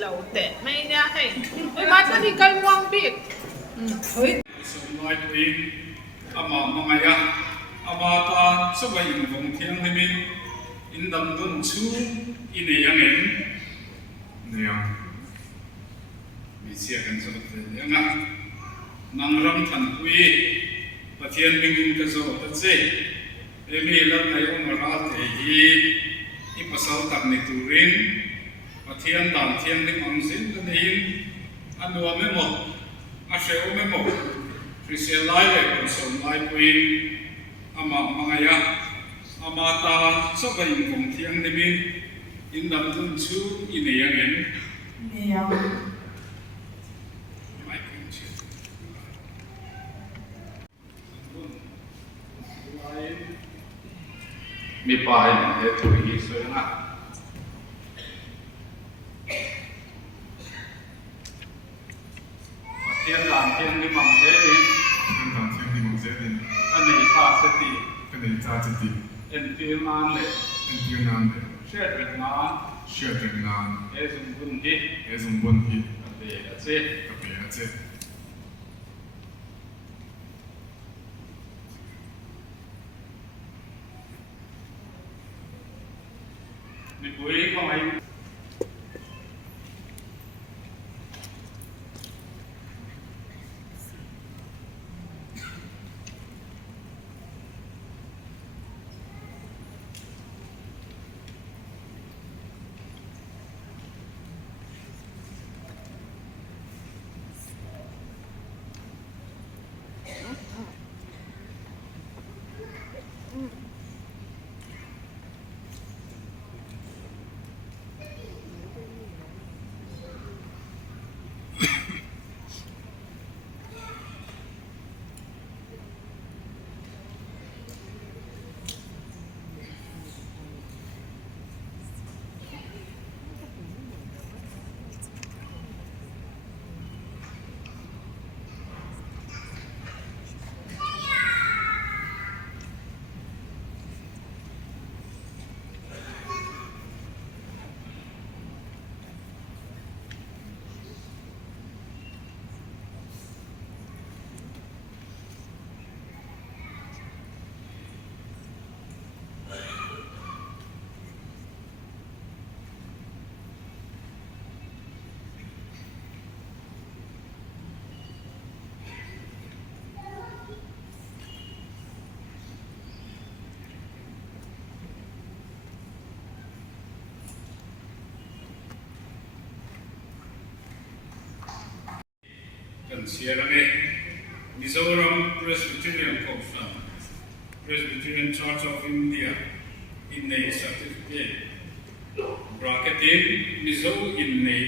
เราแต่ไม่ได้ไม่มาถ้าดีกันวางบิดเฮ้ยสมัยปีอามามังยาอามาตาสบายอินคงเทียงให้มีอินดำดุนชูอินเอียงเองเนี่ยมีเสียกันสุดเลยยังไงนางรำทันคุยปะเทียนบิงกระโจตัดเซ่เอมีลักนายองค์ราเทีอีภาษาตักในตุรินปะเทียนด่านเทียนที่มังสินกันเองอันว่าไม่หมดอาเชลไม่หมดคริสเตียนไลฟ์คนสมไลฟ์คุยอามามังยาอามาตาสบายอินคงเทียงได้มีอินดำดุนชูอินเอียงเองมีปลายเหตุที่สวยงามเทียนหลังเทียนที่มังเสดินอันนี้ข้าสติเอ็นฟิลนานเลยเชื่อเรื่องงานเอสมบุญฮิกับเบลเซมีปุ๋ยเข้ามากันเสียแล้วเนี่ยมิโซรัม Presbyterian Conference Presbyterian Church of India in the certificate bracketed Mizo in the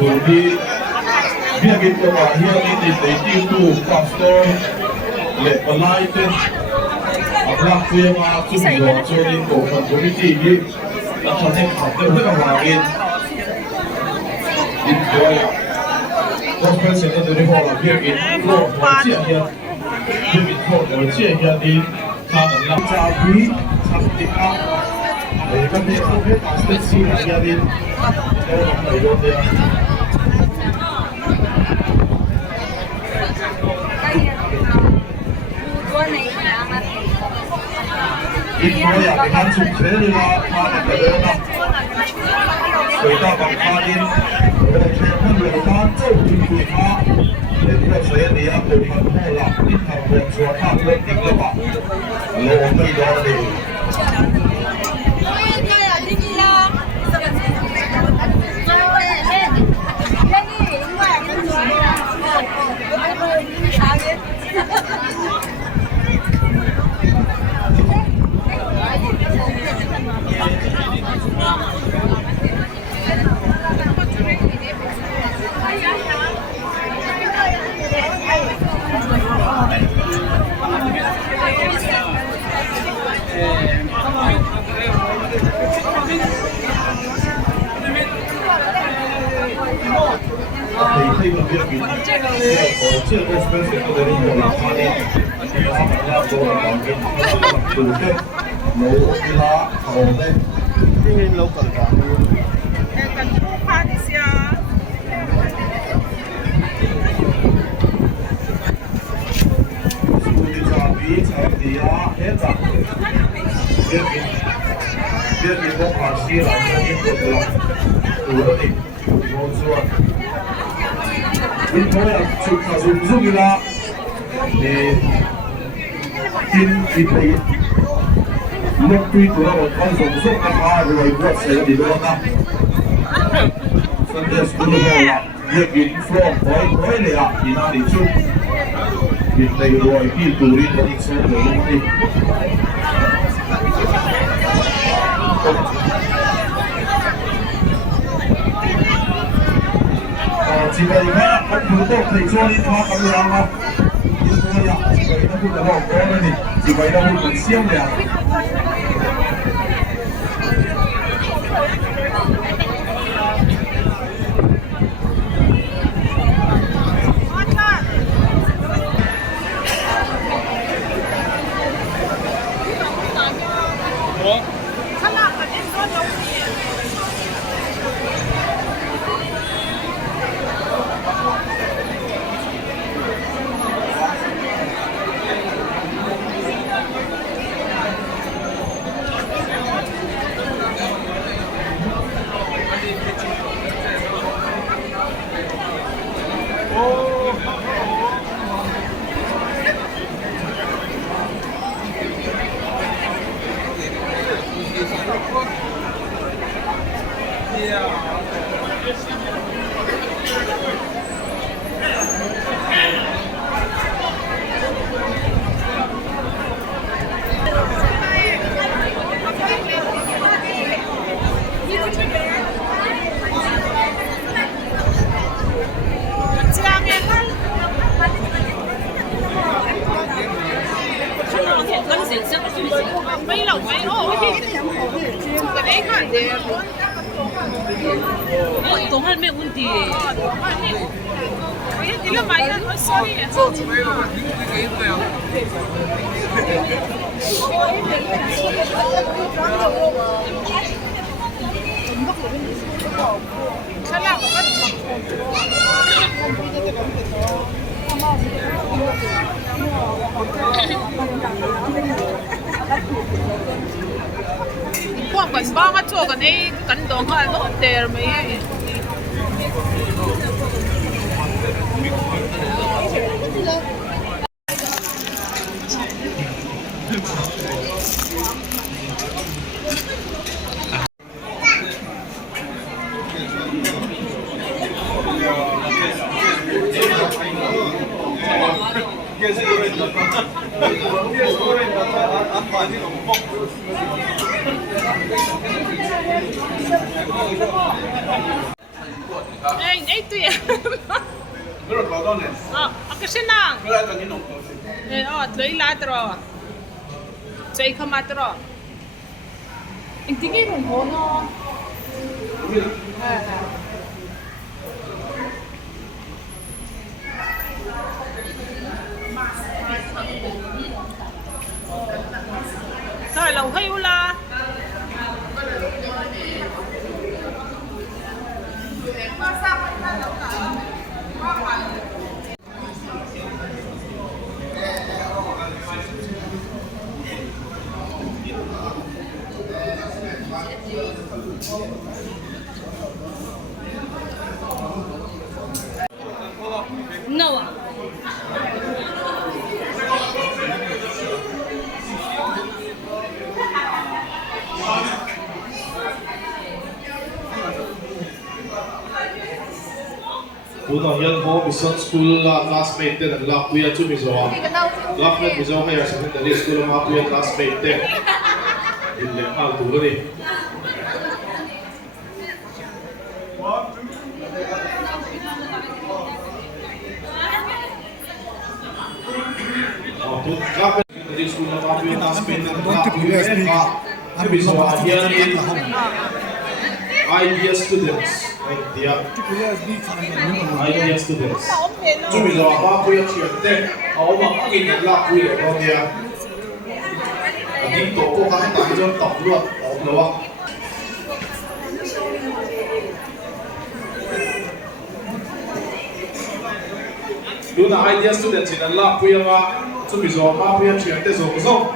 ดูที่เพียงกินตัวเฮียนี่ติดในที่ตู้ฟังสโตร์เล็บปลายเป็นรักเสียมาจุ่มหล่อโจดินโกฟังตัวที่ที่แล้วฉันให้ขับเดินขึ้นมากินด้วยก็เป็นสิ่งที่ได้บอกเราเพียงกินโลกหัวเชี่ยเฮียเพียงกินโลกหัวเชี่ยเฮียดีข้าแต่ละจาบีทำติดอ่ะเดี๋ยวก็มีผู้เล่นสเตซี่เฮียดีแล้วเราไปดูเดียวอีกหน่อยอย่างนั้นสุดเสียเลยนะข้าแต่เดินนะ回到港花店，我们去看了他这一句话，人家谁你要对他错了，你看我说他认定了吧？我没道理。这个月饼，这个是跟谁的那个老花店，他们要做的黄金，对不对？冇啦，好的。今年老干啥？干不怕的些。苏的茶比茶的呀，黑茶。月饼我怕西了，你不知道，有的你，我说。你可能就卡住唔中意啦，你見你哋落對住啦，我講從鬆嘅話，佢為屈死你都得。甚至係嗰度啦，一件貨改你啊，而家你出，越嚟越來啲做呢個啲嘢嚟啲。自己而家我見到佢做呢啲咁樣啊，點解呀？自己都不得好講啦，你自己都會唔笑嘅。没老没哦，这个看的，动画没问题。我也给他买了，sorry。看那个พวกกันบ้างก็โจกันไอ้กันดองกันโน้ตเตอร์ไหม Eh, ito yan. Pero rodones. Kasi nang. Pero kanino ko. Tlay latro. Say kamatro. Hindi kayo mo no. Thôi lâu hay ula. Noah. Tuna hian ho mission school classmate te la Mapuia chu mi zo classmate mi zo higher secondary school Mapuia classmate te in le mal tu ni tu classmate secondary school Mapuia classmate te la Mapuia chu mi zo hian in idea students idea students chu mi zo Mapuia chiam te au ma kin la Mapuia ko dia Đi tổ cô khai tặng cho tổng luôn, ổn được không? Lúc nào idea student chỉ là Mapuia mà, chuẩn bị rồi Mapuia chuyển tới rồi không?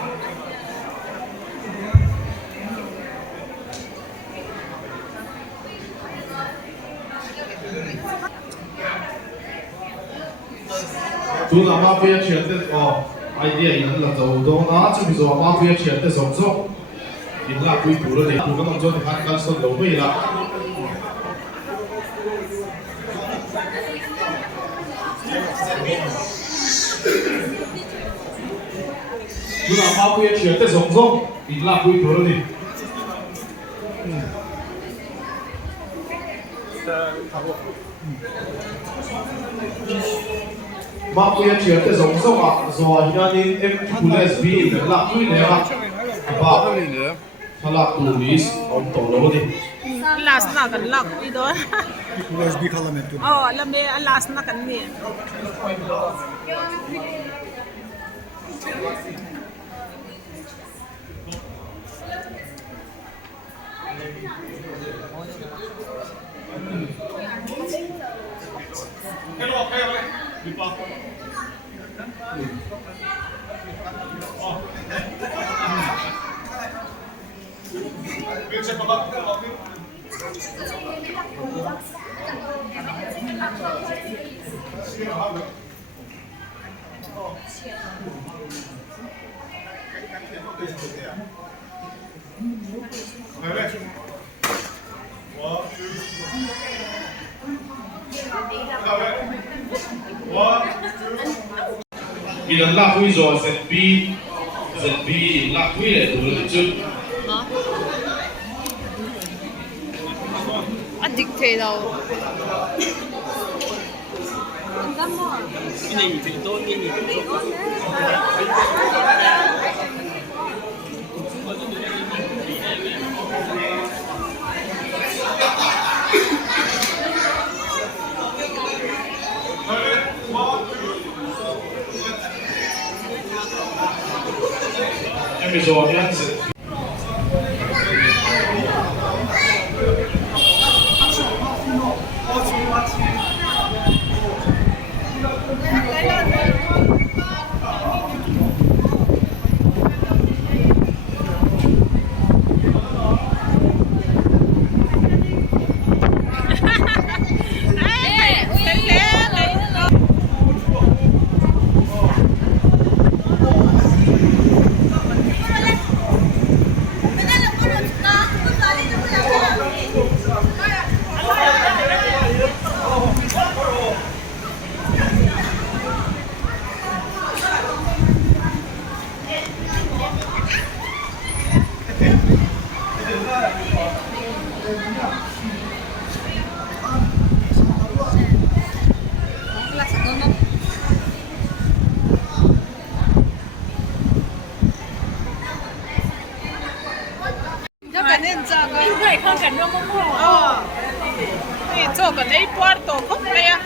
Lúc nào Mapuia chuyển tới idea in là dấu đó nó chỉ bây giờ Mapuia chuyển tới sống sống in là quy tụ rồi tụ cái động作thì hắn cần sơn đấu với là lúc nào Mapuia chuyển tới sống sống in là quy tụ rồi Mapuia chuyển tới sống sống à rồi hiện em Pules bi là quy này à ba là Pulis ông tổ lô đi Last na kan lak ito. USB kalamet tu. Alam mo last na kan ni. Mình là quy rồi ZB là quy để đủ được chứ Dictate đâu. em bây giờ nhé 又可以看感觉梦梦。 นี่โจกันไอ้ปวดตัวครบเลยอ่ะ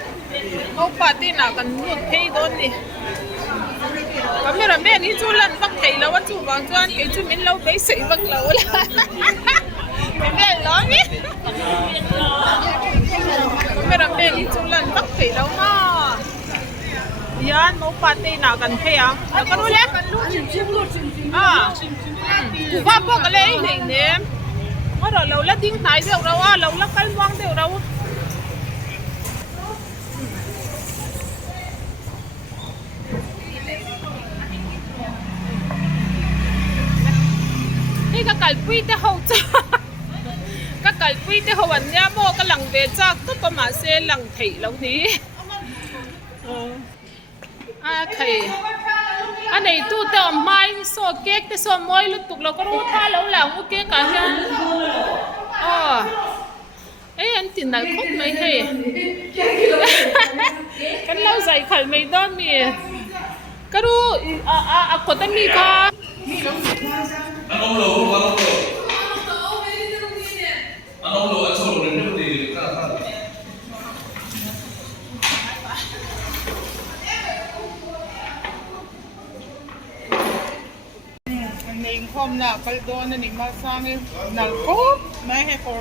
เอาปาตีน่ะกันนวดให้โดนนี่ก็ไม่ระเบียนี่จูลันบักไทยแล้วว่าจูบางจวนไอ้จูมินเราไปใส่บักเราละไม่ได้ร้องนี่ก็ไม่ระเบียนี่จูลันบักไทยแล้วอ่ะยันเอาปาตีน่ะกันให้ยังแล้วก็รู้แล้วกูว่าพวกอะไรเนี่ยว่าเราละดิ้งไหนเดี๋ยวเราอ่ะเราละกันวางเดี๋ยวเรานี่ก็กัลปุยแต่เขาจ้าก็กัลปุยแต่เขาวันนี้โมก็หลังเวจ้าก็ประมาณเซหลังไถแล้วนี้ไถอันไหนตู้เติมไม้โซเก๊กแต่โซมวยลุกตุกเราก็รู้ท่าแล้วแหละว่าเก๊กกันยันอันที่ไหนครบไม่ให้กันเราใส่ไข่ไม่ได้มีก็รู้คนที่มีค่ะ Ning kom na kaldo na ning masangin nalko may he for